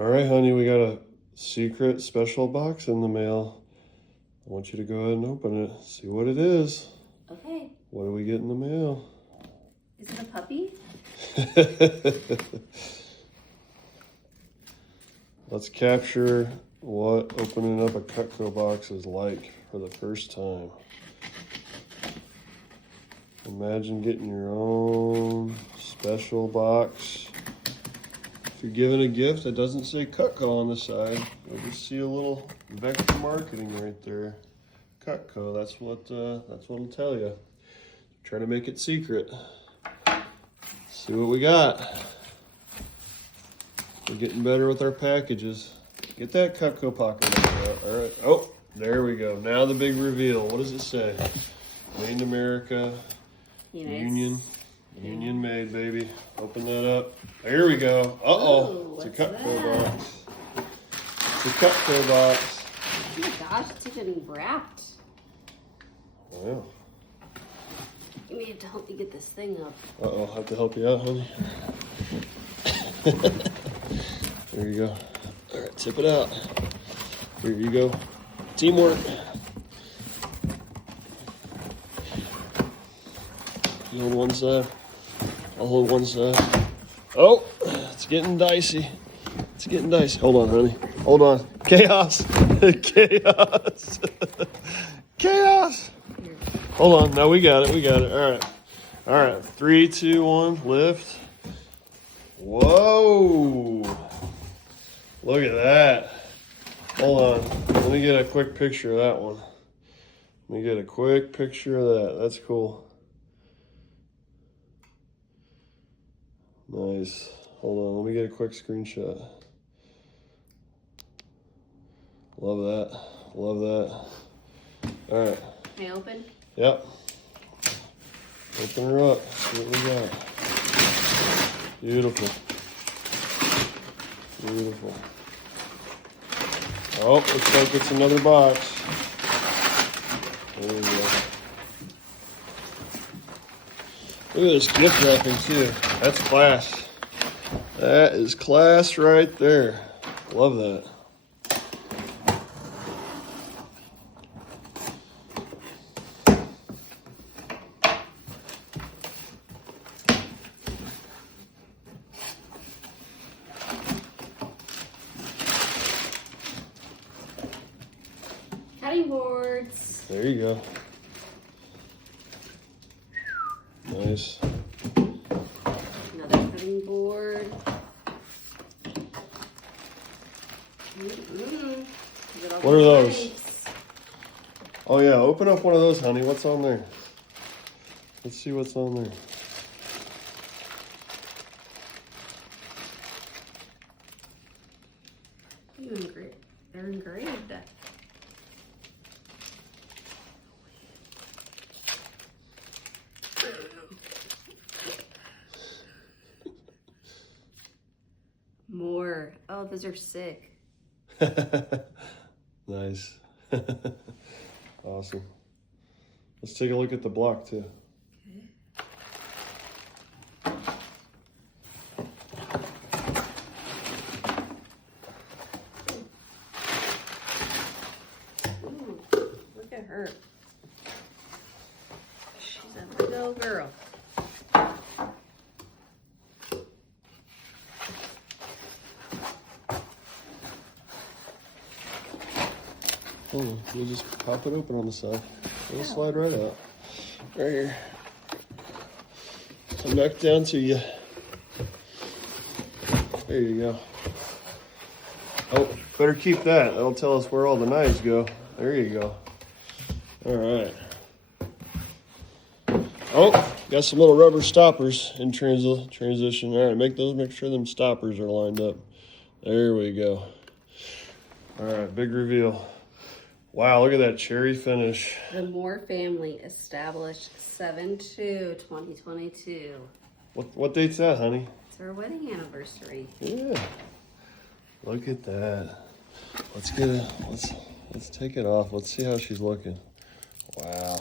All right, honey, we got a secret special box in the mail. I want you to go ahead and open it. See what it is. Okay. What do we get in the mail? Is it a puppy? Let's capture what opening up a Cutco box is like for the first time. Imagine getting your own special box. If you're giving a gift that doesn't say Cutco on the side, you'll just see a little vector marketing right there. Cutco, that's what it'll tell you. Try to make it secret. See what we got. We're getting better with our packages. Get that Cutco pocket out. All right. Oh, there we go. Now the big reveal. What does it say? Made in America. Union made, baby. Open that up. There we go. Uh-oh. It's a Cutco box. It's a Cutco box. Oh my gosh, it's even wrapped. Wow. You need to help me get this thing up. Uh-oh, I have to help you out, honey. There you go. All right, tip it out. Here you go. Teamwork. You hold one side. I'll hold one side. Oh, it's getting dicey. It's getting dicey. Hold on, honey. Hold on. Chaos. Chaos. Chaos. Hold on. No, we got it. We got it. All right. All right. 3, 2, 1. Lift. Whoa. Look at that. Hold on. Let me get a quick picture of that one. Let me get a quick picture of that. That's cool. Nice. Hold on. Let me get a quick screenshot. Love that. Love that. All right. Can I open? Yep. Open her up. See what we got. Beautiful. Beautiful. Oh, looks like it's another box. There we go. Look at this gift wrapping too. That's class. That is class right there. Love that. Cutting boards. There you go. Nice. Another cutting board. What are those? Oh yeah, open up one of those, honey. What's on there? Let's see what's on there. They're engraved. More. Oh, those are sick. Nice. Awesome. Let's take a look at the block too. Ooh, look at her. She's a big old girl. Oh, we'll just pop it open on the side. It'll slide right out. Right here. Come back down to you. There you go. Oh, better keep that. That'll tell us where all the knives go. There you go. All right. Oh, got some little rubber stoppers in transition. All right, make sure them stoppers are lined up. There we go. All right, big reveal. Wow, look at that cherry finish. The Moore family established 7/2/2022. What date's that, honey? It's our wedding anniversary. Yeah. Look at that. Let's take it off. Let's see how she's looking. Wow.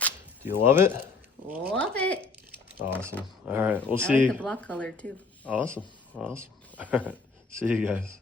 Do you love it? Love it. Awesome. All right, we'll I see. like the block color too. Awesome. All right. See you guys.